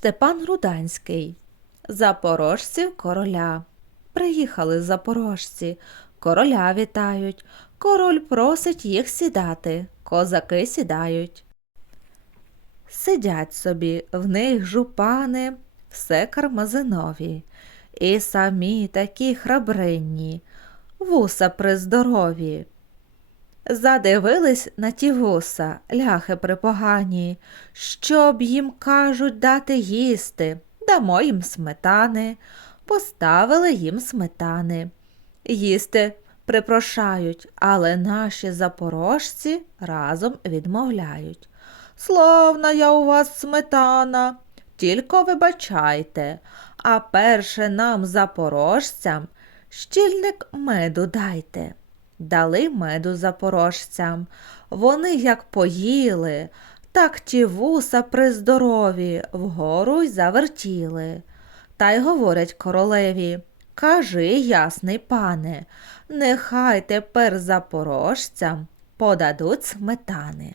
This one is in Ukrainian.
Степан Руданський. Запорожців короля. Приїхали запорожці, короля вітають. Король просить їх сідати, козаки сідають. Сидять собі в них жупани, все кармазинові, і самі такі храбринні, вуса приздорові. Задивились на ті вуса, ляхи припогані, щоб їм кажуть дати їсти, дамо їм сметани, поставили їм сметани. Їсти припрошають, але наші запорожці разом відмовляють. Славна я у вас сметана, тільки вибачайте, а перше нам, запорожцям, щільник меду дайте. Дали меду запорожцям. Вони як поїли, так ті вуса приздорові вгору й завертіли. Та й говорять королеві Кажи, ясний пане, нехай тепер запорожцям подадуть сметани.